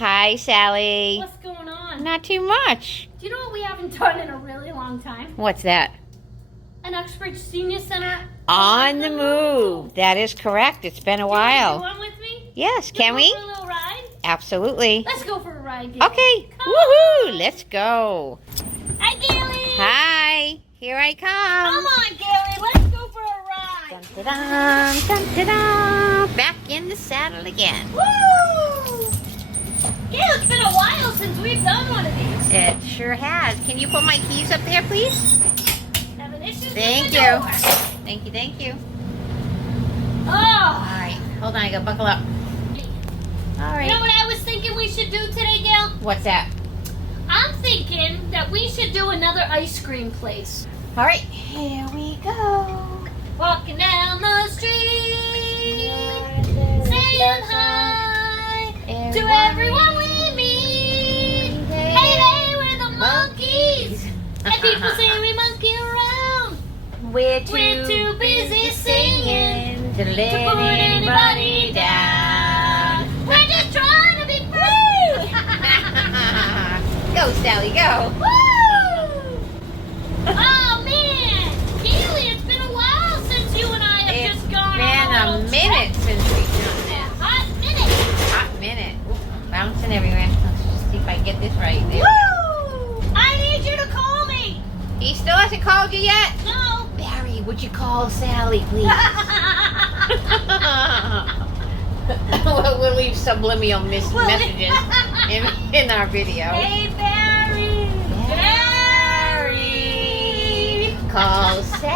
Hi, Sally. What's going on? Not too much. Do you know what we haven't done in a really long time? What's that? An Uxbridge Senior Center On the move. That is correct. It's been a while. You want to do one with me? Yes, You can wanna we? go for a little ride? Absolutely. Let's go for a ride, Gail. Okay. Come Woohoo! on. Let's go. Hi, Gailey. Hi. Here I come. Come on, Gailey. Let's go for a ride. Dun-da-dun, dun-da-dun. Back in the saddle again. Woo! Gail, it's been a while since we've done one of these. It sure has. Can you put my keys up there, please? Having issues Thank with the you. door. Thank you, thank you. Oh. All right. Hold on, I gotta buckle up. All right. You know what I was thinking we should do today, Gail? What's that? I'm thinking that we should do another ice cream place. All right. Here we go. Walking down the street, saying hi to everyone we meet. Hey, hey, we're the monkeys. And people say we monkey around. We're We're too busy singing to to put anybody down. We're just trying to be free. Go, Sally, go. Woo! Oh, man. Keely, it's been a while since you and I have just gone on It's been a little minute trip. since we've done this. Hot minute. Hot minute. Ooh, bouncing everywhere. Let's just see if I can get this right. There. Woo! I need you to call me. He still hasn't called you yet? No. Barry, would you call Sally, please? we'll leave subliminal messages in our video. Hey, Barry. Barry, call Sally.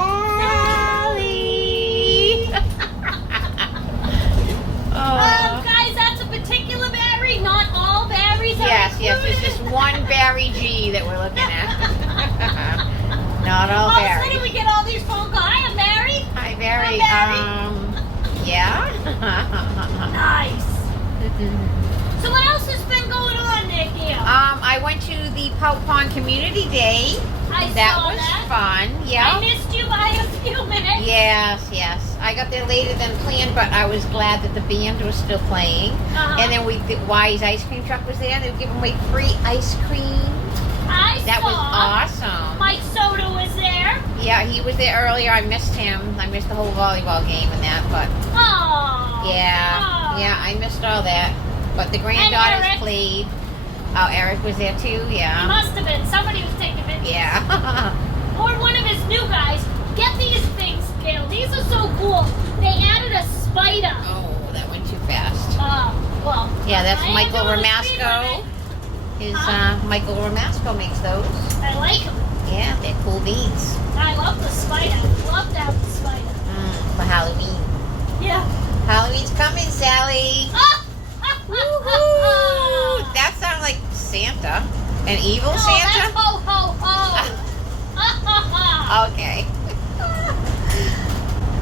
Oh. Guys, that's a particular Barry. Not all Barrys are Yes, included. it's just one Barry G that we're looking at. Not all All of a Barry. sudden we get all these phone calls. Hi, I'm Barry. Hi, Barry. Hi, Yeah? Nice. So what else has been going on there, Gail? I went to the Pout Pond Community Day. I That saw was that. fun. Yeah. I missed you by a few minutes. Yes. I got there later than planned, but I was glad that the band was still playing. Uh-huh. And then the Wise ice cream truck was there. They were giving away free ice cream. That was awesome. Mike Soda was there. Yeah, he was there earlier. I missed him. I missed the whole volleyball game and that, but Oh. yeah, I missed all that. But the granddaughters Eric. played. Oh, Eric was there too. He Yeah. must have been. Somebody was taking videos. Yeah. Or one of his new guys. Get these things, Gail. These are so cool. They added a spider. Oh, that went too fast. Well. Yeah, that's I ain't Michael doing a speed Ramasco. limit. Michael Ramasco makes those. I like them. Yeah, they're cool beans. I love the spider. Love to have the spider. For Halloween. Yeah. Halloween's coming, Sally. Woohoo! That sounds like Santa. An evil No, Santa? that's ho ho ho. Okay.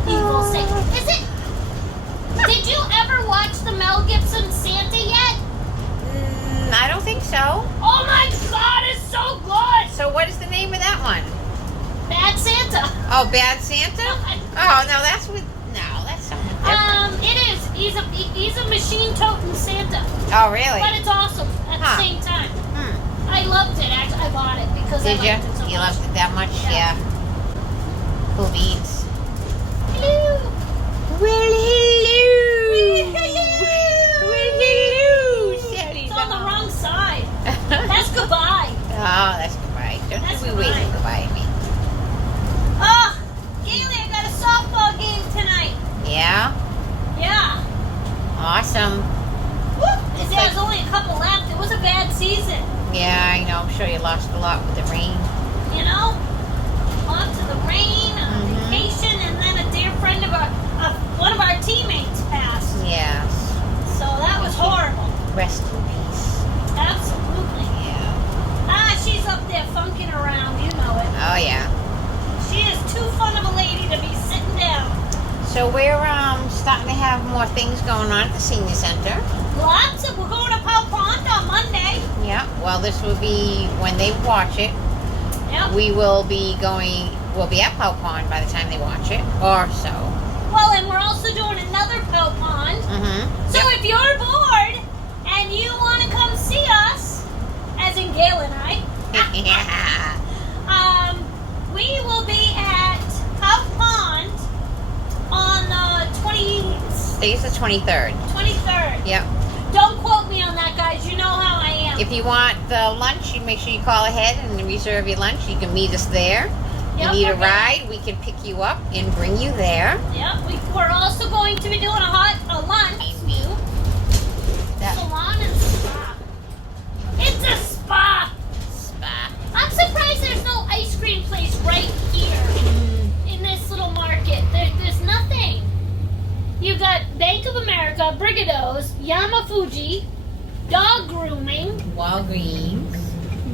Evil Santa. Is it? Did you ever watch the Mel Gibson Santa yet? I don't think so. Oh my God, it's so good. So what is the name of that one? Bad Santa. Oh, Bad Santa? Oh, no, that's something different. It is. He's a machine toting Santa, Oh, really? but it's awesome at the Huh. same time. Hmm. I loved it. Actually, I bought it because I Did you? liked it so You much. loved it that much? Yeah. Yeah. Cool beans. Hello. Well, hello. Sally's It's on the wrong side. That's goodbye. Oh, that's goodbye. Don't That's you be waving goodbye. goodbye at me. Oh, Gailey, I got a softball game tonight. Yeah? Yeah. Awesome. There's only a couple left. It was a bad season, Yeah, I know. I'm sure you lost a lot with the rain. you know? Lots of the rain, vacation, and then a dear friend of one of our teammates passed. Yes. So that was horrible. Rest in peace. Absolutely. Yeah. She's up there funking around. You know it. Oh, yeah. She is too fun of a lady to be sitting down. So we're starting to have more things going on at the senior center. Lots of. We're going to Pout Pond on Monday. Yeah. Well, this will be when they watch it. Yep. We'll be at Pout Pond by the time they watch it, or so. Well, and we're also doing another Pout Pond. Mm-hmm. So if you're bored and you want to come think it's the 23rd. 23rd. Yep. Don't quote me on that, guys. You know how I am. If you want the lunch, you make sure you call ahead and reserve your lunch. You can meet us there. You need a ride, we can pick you up and bring you there. Yep. We're also going to be doing a lunch view. Salon and spa. It's a spa. I'm surprised there's no ice cream place right here in this little market. There's nothing. You got Bank of America, Brigado's, Yamafuji, dog grooming, Walgreens,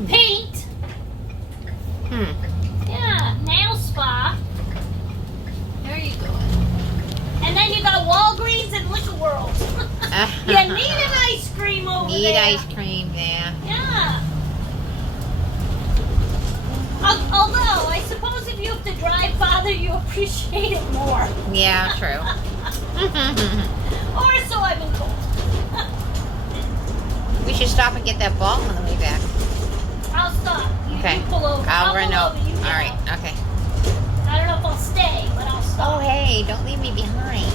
paint, yeah, nail spa. There you go. And then you got Walgreens and Liquor World. You need an ice cream over there. Need ice cream there. Yeah. Although, I suppose if you have to drive farther, you appreciate it more. Yeah, true. Or so I've been told. We should stop and get that ball on the way back. I'll stop. You Okay. pull over. I'll run pull over. over. You get All right. out. Okay. I don't know if I'll stay, but I'll stop. Oh, hey, don't leave me behind.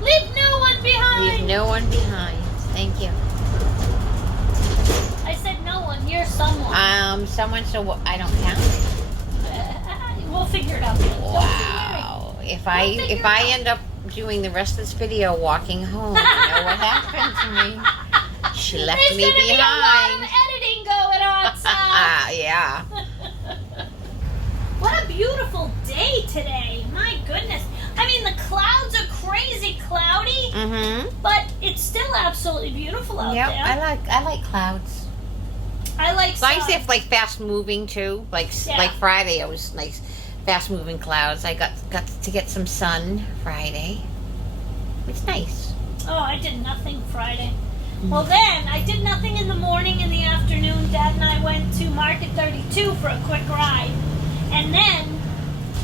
Leave no one behind. Leave no one behind. Thank you. I said no one. You're someone. Someone. So I don't count. We'll figure it out. Don't Wow. If I end up doing the rest of this video walking home, you know what happened to me? She left There's me gonna behind. be a lot of editing going on, Sal. Yeah. What a beautiful day today. My goodness. I mean, the clouds are crazy cloudy, but it's still absolutely beautiful out Yep. there. I like clouds. I like As long as sun. they're like fast moving too. Like Friday, it was nice, fast moving clouds. I got to get some sun Friday. It's nice. Oh, I did nothing Friday. Well, then I did nothing in the morning. In the afternoon, Dad and I went to Market 32 for a quick ride, and then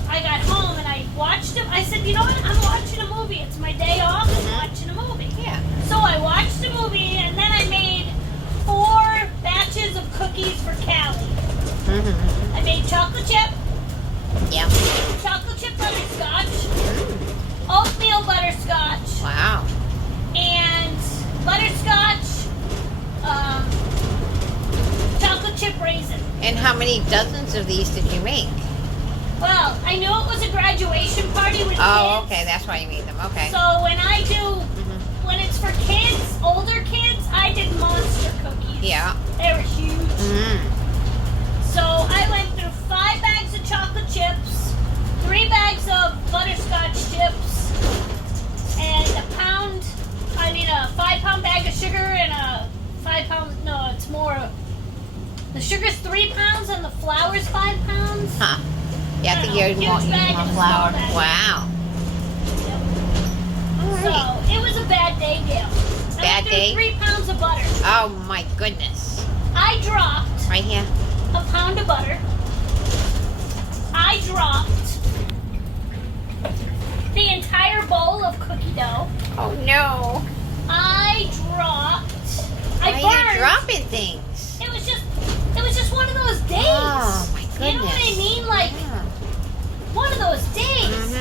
I got home and I watched it. I said, you know what? I'm watching a movie. It's my day off. I'm watching a movie. Yeah. So I watched the movie, and then I made 4 batches of cookies for Callie. I made chocolate chip, Yeah. chocolate chip butterscotch, oatmeal butterscotch, Wow. and butterscotch, chocolate chip raisin. And how many dozens of these did you make? Well, I knew it was a graduation party with Oh, kids. okay. That's why you made them. Okay. So when I do, when it's for kids, older kids, I did monster cookies. Yeah. They were huge. So I went through 5 bags of chocolate chips, 3 bags of butterscotch chips, and a 5-pound bag of sugar and a 5-pound, no, it's more. The sugar's 3 pounds and the flour's 5 pounds. Huh. Yeah, I think you're Huge more bag and a flour. small bag. Wow. So it was a bad day, Gail. Bad day? 3 pounds of butter. Oh my goodness. I dropped Right here. a pound of butter. I dropped the entire bowl of cookie dough. Oh no. I dropped. Why I are burned. you dropping things? It was just one of those days. Oh my goodness. You know what I mean? Like Yeah. one of those days.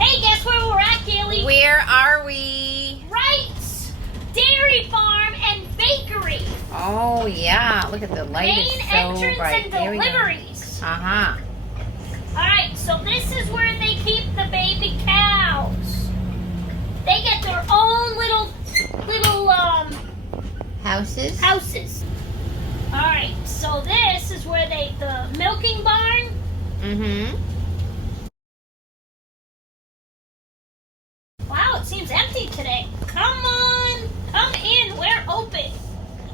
Hey, guess where we're at, Kaylee? Where are we? Wrights Dairy Farm and Bakery. Oh yeah. Look at the light. Main It's so entrance bright. and There we go. deliveries. Uh-huh. Alright, so this is where they keep the baby cows. They get their own little Houses. Alright, so this is where the milking barn. Wow, it seems empty today. Come on, come in, we're open.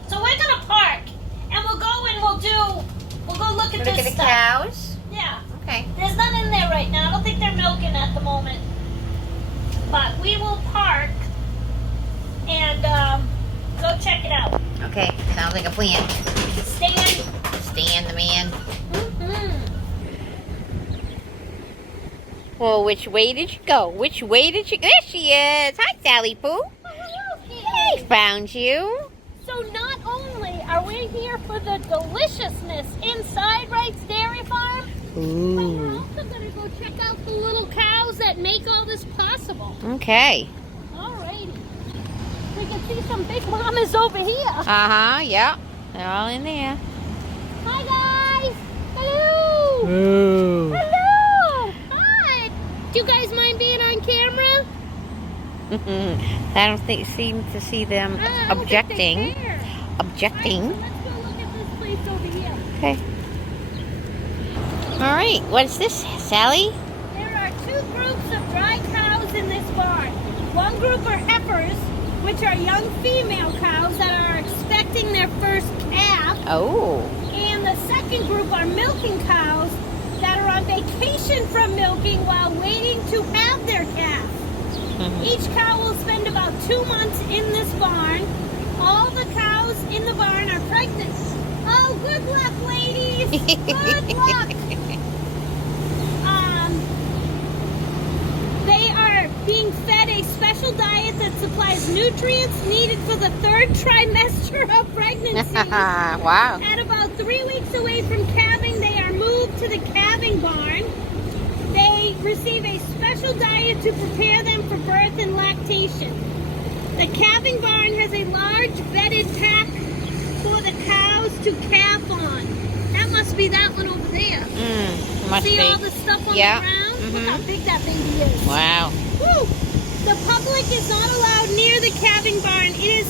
So we're gonna park and we'll go look at Look this at the stuff. cows. Yeah. Okay. There's none in there right now. I don't think they're milking at the moment. But we will park and go check it out. Okay. Sounds like a plan. Stan the man. Well, which way did you go? Which way did you... There she is. Hi, Sally Pooh. I found you. So not only are we here for the deliciousness inside Wright's Dairy Farm, but we're Ooh. also going to go check out the little cows that make all this possible. Okay. Alrighty. We can see some big mamas over here. Uh-huh, yeah. They're all in there. Hi guys! Hello! Ooh. Hello! Hi! Do you guys mind being on camera? I don't seem to see them I don't think they objecting. care. Objecting. Alright, so let's go look at this place over here. Okay. All right. What's this, Sally? There are two groups of dry cows in this barn. One group are heifers, which are young female cows that are expecting their first calf. Oh. And the second group are milking cows that are on vacation from milking while waiting to have their calf. Each cow will spend about 2 months in this barn. All the cows in the barn are pregnant. Oh, good luck, ladies! Good luck! They are being fed a special diet that supplies nutrients needed for the third trimester of pregnancy. Wow. At about 3 weeks away from calving, they are moved to the calving barn. They receive a special diet to prepare them for birth and lactation. The calving barn has a large bedded pack for the cows to calf on. That must be that one over there. Must See be. all the stuff on Yeah. the ground? Look how big that baby is. Wow. Woo! The public is not allowed near the calving barn. It is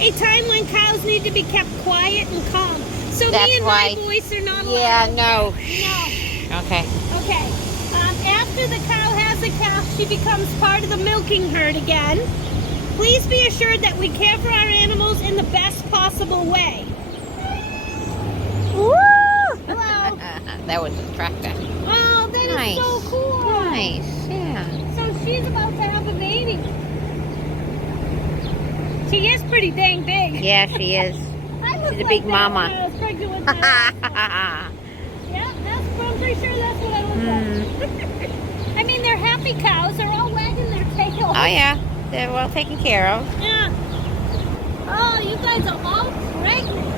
a time when cows need to be kept quiet and calm. So That's me and why- my voice are not allowed. Yeah, no. No. Okay. Okay. After the cow has a calf, she becomes part of the milking herd again. Please be assured that we care for our animals in the best possible way. Woo! Hello. That was a tractor. Oh, that is Nice. so cool. Nice. Yeah. So she's about to have a baby. She is pretty dang big. Yeah, she is. I look She's a like big that mama. when I was pregnant with my last one. Yeah, I'm pretty sure that's what I look like. I mean, they're happy cows. They're all wagging their tails. Oh, yeah. They're well taken care of. Yeah. Oh, you guys are all pregnant.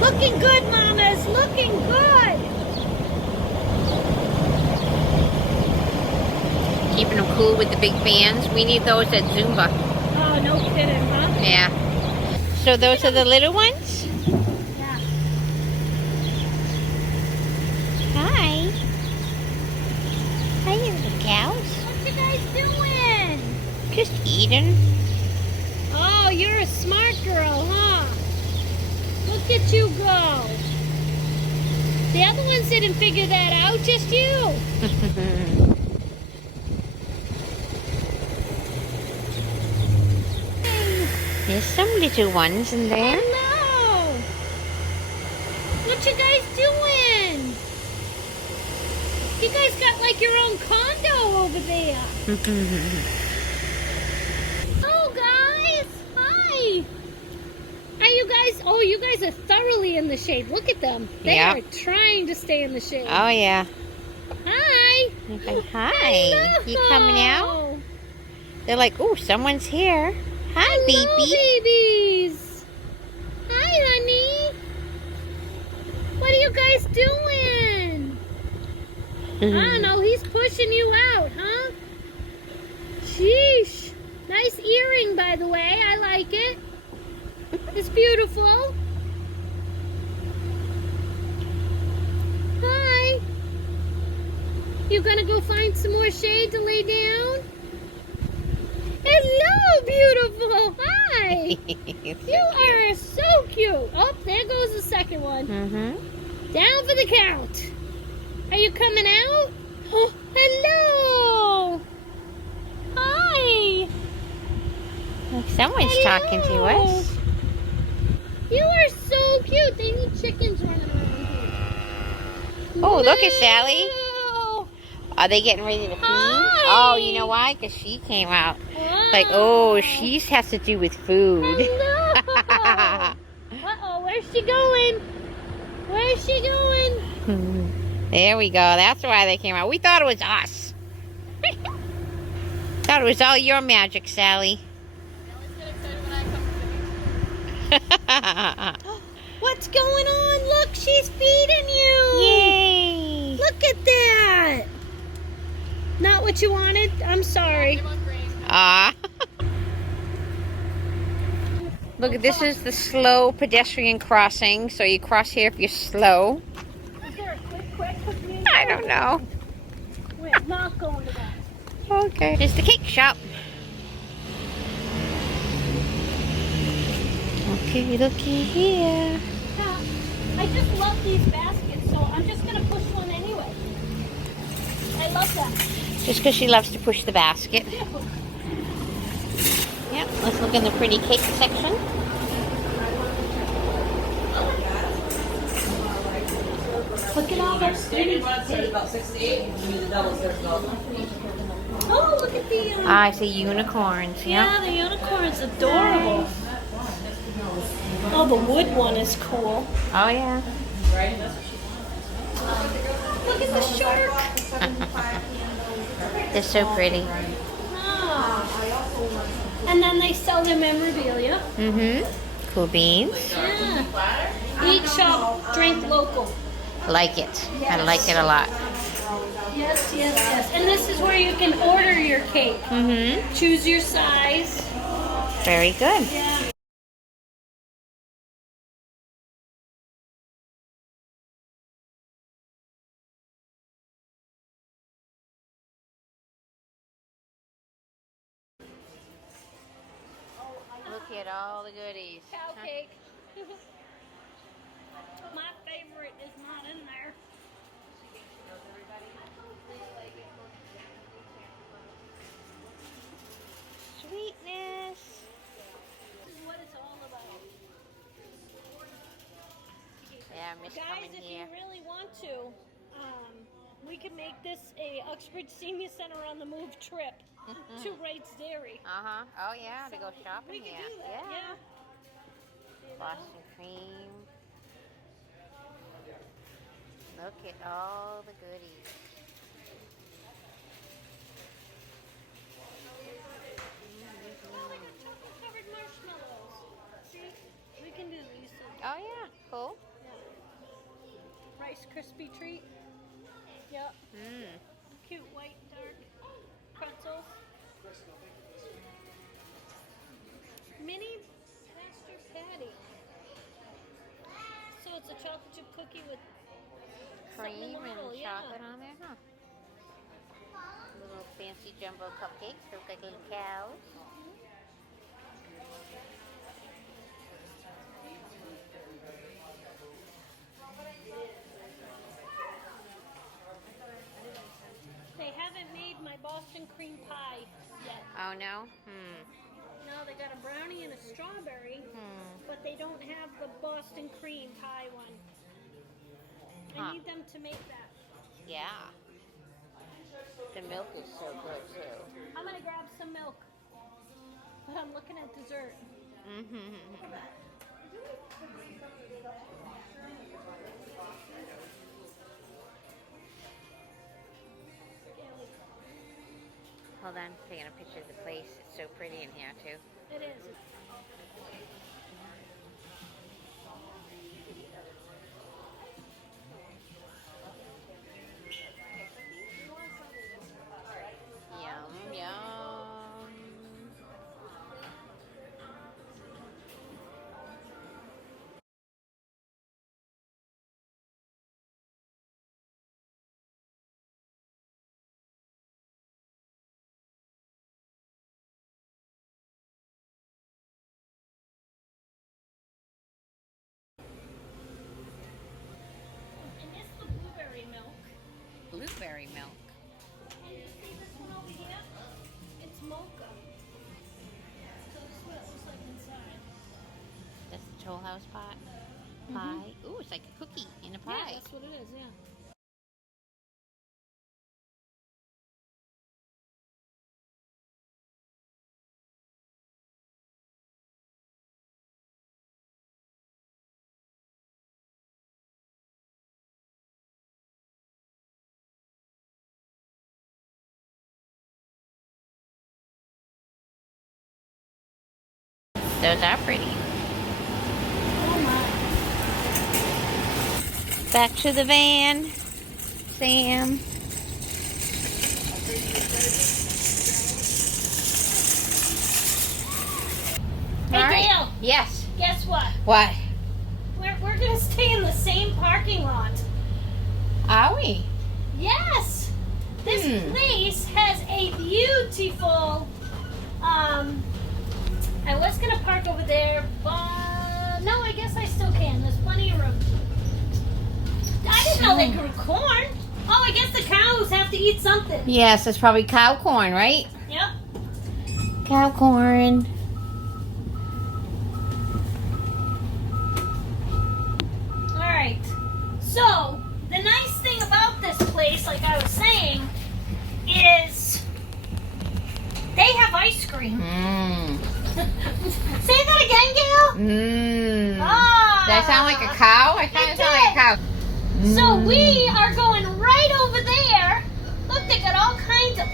Looking good, mamas. Looking good. Keeping them cool with the big fans. We need those at Zumba. Oh, no kidding, huh? Yeah. So those are the little ones? Yeah. Hi. Hi, little cows. What you guys doing? Just eating. Oh, you're a smart girl, huh? Look at you go. The other ones didn't figure that out, just you. There's some little ones in there. Hello. What you guys doing? You guys got like your own condo over there. Oh, guys. Hi. Are you guys, oh, you guys are thoroughly in the shade. Look at them. They Yeah. are trying to stay in the shade. Oh, yeah. Hi. Hi. Hello. You coming out? They're like, oh, someone's here. Hi, Hello, baby. babies. Hi, honey. What are you guys doing? I don't know. He's pushing you out, huh? Sheesh. Nice earring, by the way. I like it. It's beautiful. Hi. You gonna go find some more shade to lay down? Hello, beautiful. Hi. You are so cute. Oh, there goes the second one. Down for the count. Are you coming out? Oh, hello. Hi. Someone's talking to us. You are so cute. They need chickens running around here. Oh, look at Sally. Wow. Are they getting ready to feed? Hi. Oh, you know why? Because she came out. Wow. Like, oh, she has to do with food. Hello. Uh-oh, where's she going? Where's she going? There we go. That's why they came out. We thought it was us. Thought it was all your magic, Sally. What's going on? Look, she's feeding you. Yay! Look at that. Not what you wanted? I'm sorry. Ah. Look, this is the slow pedestrian crossing, so you cross here if you're slow. Is there a quick? I don't know. We're not going to that. Okay. Here's the cake shop. Okay, looky here. Yeah, I just love these baskets, so I'm just going to push one anyway. I love that. Just because she loves to push the basket. Yep, let's look in the pretty cake section. Look at all those pretty cakes. Oh, look at the... I see unicorns. yeah, the unicorn's adorable. Oh, the wood one is cool. Oh, yeah. Look at the shark. They're so pretty. Oh. And then they sell their memorabilia. Mm-hmm. Cool beans. Yeah. Eat, shop, drink local. Like it. I like it a lot. Yes. And this is where you can order your cake. Mm-hmm. Choose your size. Very good. Yeah. Look at all the goodies. Cow cake. My favorite is not in there. Sweetness. This is what it's all about. Yeah, I miss Guys, coming if here. you really want to, we can make this a Uxbridge Senior Center on the Move trip to Wright's Dairy. Uh-huh. Oh, yeah, to go shopping We can here. do that, yeah. Boston cream. Look at all the goodies. Oh, they got chocolate-covered marshmallows. See, we can do these. Oh, yeah. Cool. Yeah. Rice Krispie treat. Yep. Mmm. Cute white dark pretzels. Mini pastry patty. So it's a chocolate chip cookie with something in Cream the middle, and yeah. chocolate on there, huh? Little fancy jumbo cupcakes. They look like little cows. They haven't made my Boston cream pie yet. Oh, no? No, they got a brownie and a strawberry, but they don't have the Boston cream pie one. I need them to make that. Yeah. The milk is so good, too. I'm gonna grab some milk, but I'm looking at dessert. Mm-hmm. Hold on, taking a picture of the place. It's so pretty in here, too. It is. Yum, yum. And it's the blueberry milk. Blueberry milk. And you see this one over here? It's mocha. So this is what it looks like inside. That's the Toll House pot. Pie. Ooh, it's like a cookie in a pie. Yeah, that's what it is, yeah. Those are pretty. Back to the van, Sam. Hey, All right. Dale. Yes. Guess what? What? We're gonna stay in the same parking lot. Are we? Yes. This place has a beautiful. I was gonna park over there, but no, I guess I still can. There's plenty of room. I didn't know they grew corn. Oh, I guess the cows have to eat something. Yes, it's probably cow corn, right? Yep. Cow corn. All right. So the nice thing about this place, like I was saying, is they have ice cream. Mmm. Say that again, Gail. Mmm. Ah. Does that sound like a cow? I kind It of sound like a cow. So we are going right over there. Look, they got all kinds of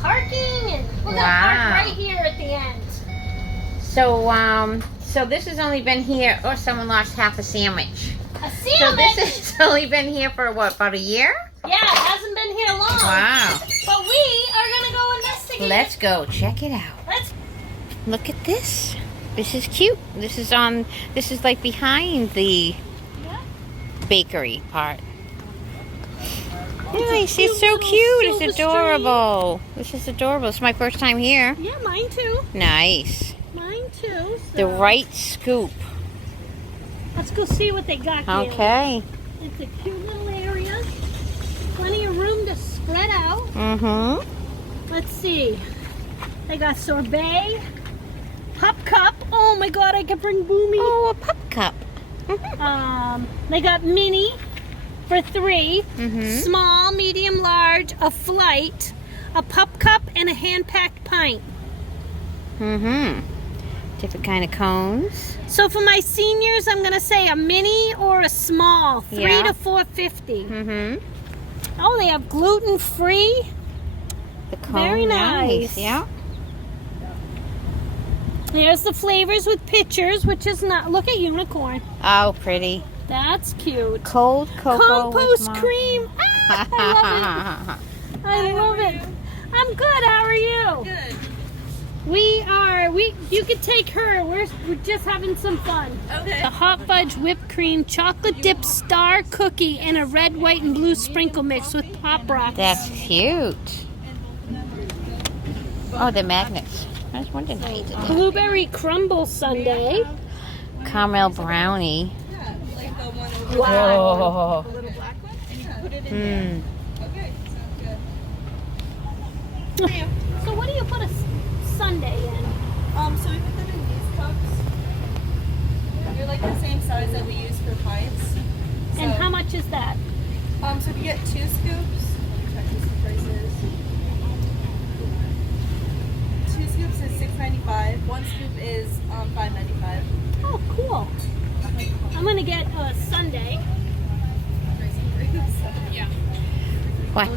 parking, and we're gonna park right here at the end. So this has only been here. Oh, someone lost half a sandwich. A So sandwich. this has only been here for what, about a year? Yeah, it hasn't been here long. Wow. But we are gonna go investigate. Let's go check it out. Let's. Look at this. This is cute. This is like behind the Yeah. bakery part. a Nice. cute It's so little cute. It's silver adorable. This is adorable. It's my first time here. Yeah, mine too. Nice. Mine too. The Wright scoop. Let's go see what they got here. Okay. It's a cute little area. Plenty of room to spread out. Mm-hmm. Let's see. They got sorbet, pup cup. Oh my god, I could bring Boomy. Oh, a pup cup. They got mini for 3. Mm-hmm. Small, medium, large, a flight, a pup cup, and a hand-packed pint. Mm-hmm. Different kind of cones. So for my seniors, I'm gonna say a mini or a small, 3 Yeah. to 4.50. Mm-hmm. Oh, they have gluten-free. The cone. Very nice. Yeah. There's the flavors with pictures, which is not. Look at unicorn. Oh, pretty. That's cute. Cold cocoa. Compost with cream. Ah, I love it. I love it. I'm good. How are you? Good. You could take her. We're just having some fun. Okay. The hot fudge whipped cream, chocolate dip star cookie, and a red, white, and blue sprinkle mix with Pop Rocks. That's cute. Oh, the magnets. I was wondering how you did that. Blueberry crumble sundae. Caramel brownie. Yeah, like the one over Wow. Oh. the little black one, and you put it in there. Okay, sounds good. So what do you put a sundae in? So we put them in these cups. They're like the same size that we use for pints. And how much is that? So if you get 2 scoops, let me check these prices. 2 scoops is $6.95. 1 scoop is $5.95. Oh, cool. I'm gonna get a sundae. Yeah. What?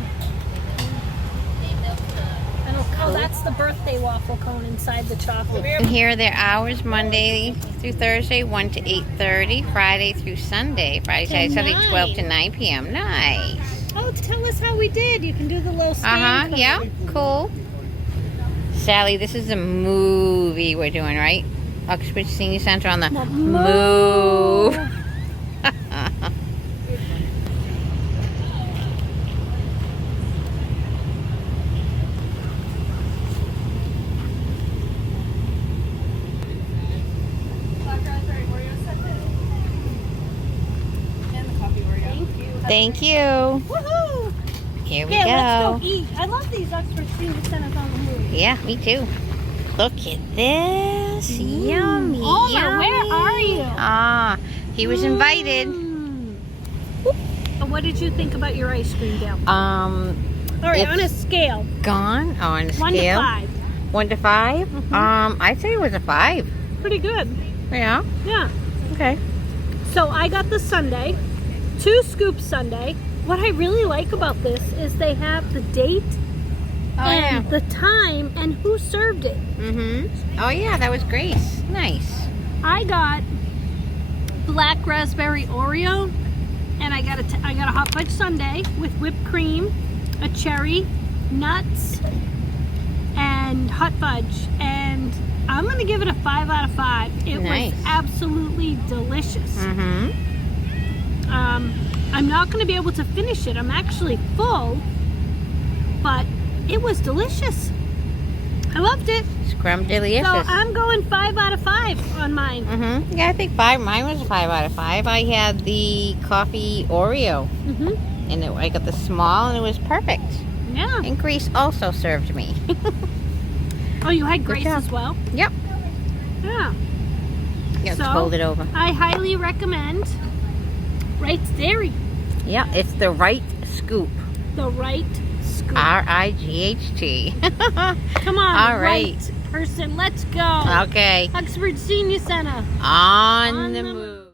Oh, that's the birthday waffle cone inside the chocolate. And here are their hours: Monday through Thursday, 1 to 8:30. Friday through Sunday. Friday, Saturday, Sunday, 12 to 9 p.m. Nice. Oh, tell us how we did. You can do the little stand cone. Yeah. Cool. Sally, this is a movie we're doing, right? Uxbridge Senior Center on the move. Black raspberry Oreo set. And the coffee Oreo. Thank you. Woohoo! Here we Yeah, let's go. go eat. I love these Uxbridge Senior Centers on the move. Yeah, me too. Look at this. Yummy. Omar, yummy. where are you? Ah, he was invited. What did you think about your ice cream, Dale? All right, It's on a scale, gone on a 1 to scale. 5. 1 to 5. Mhm. I'd say it was a 5. Pretty good. Yeah. Yeah. Okay. So I got the sundae, 2 scoops sundae. What I really like about this is they have the date and the time and who served it. Oh yeah, that was Grace. Nice. I got black raspberry Oreo And I got a hot fudge sundae with whipped cream, a cherry, nuts, and hot fudge. And I'm gonna give it a 5 out of 5. It Nice. was absolutely delicious. Mm-hmm. I'm not gonna be able to finish it. I'm actually full, but it was delicious. I loved it. Scrumdiddlyicious. So I'm going 5 out of 5 on mine. Mm-hmm. Yeah, I think 5. Mine was a 5 out of 5. I had the coffee Oreo, Mm-hmm. and I got the small, and it was perfect. Yeah. And Grace also served me. Oh, you had Grace job. as well? Yep. Yeah. Yeah, So- fold it over. I highly recommend Wright's Dairy. Yeah, it's the Wright Scoop. The Wright Scoop. Right. Come on, All right. Wright person, let's go. Okay. Uxbridge Senior Center. On the move.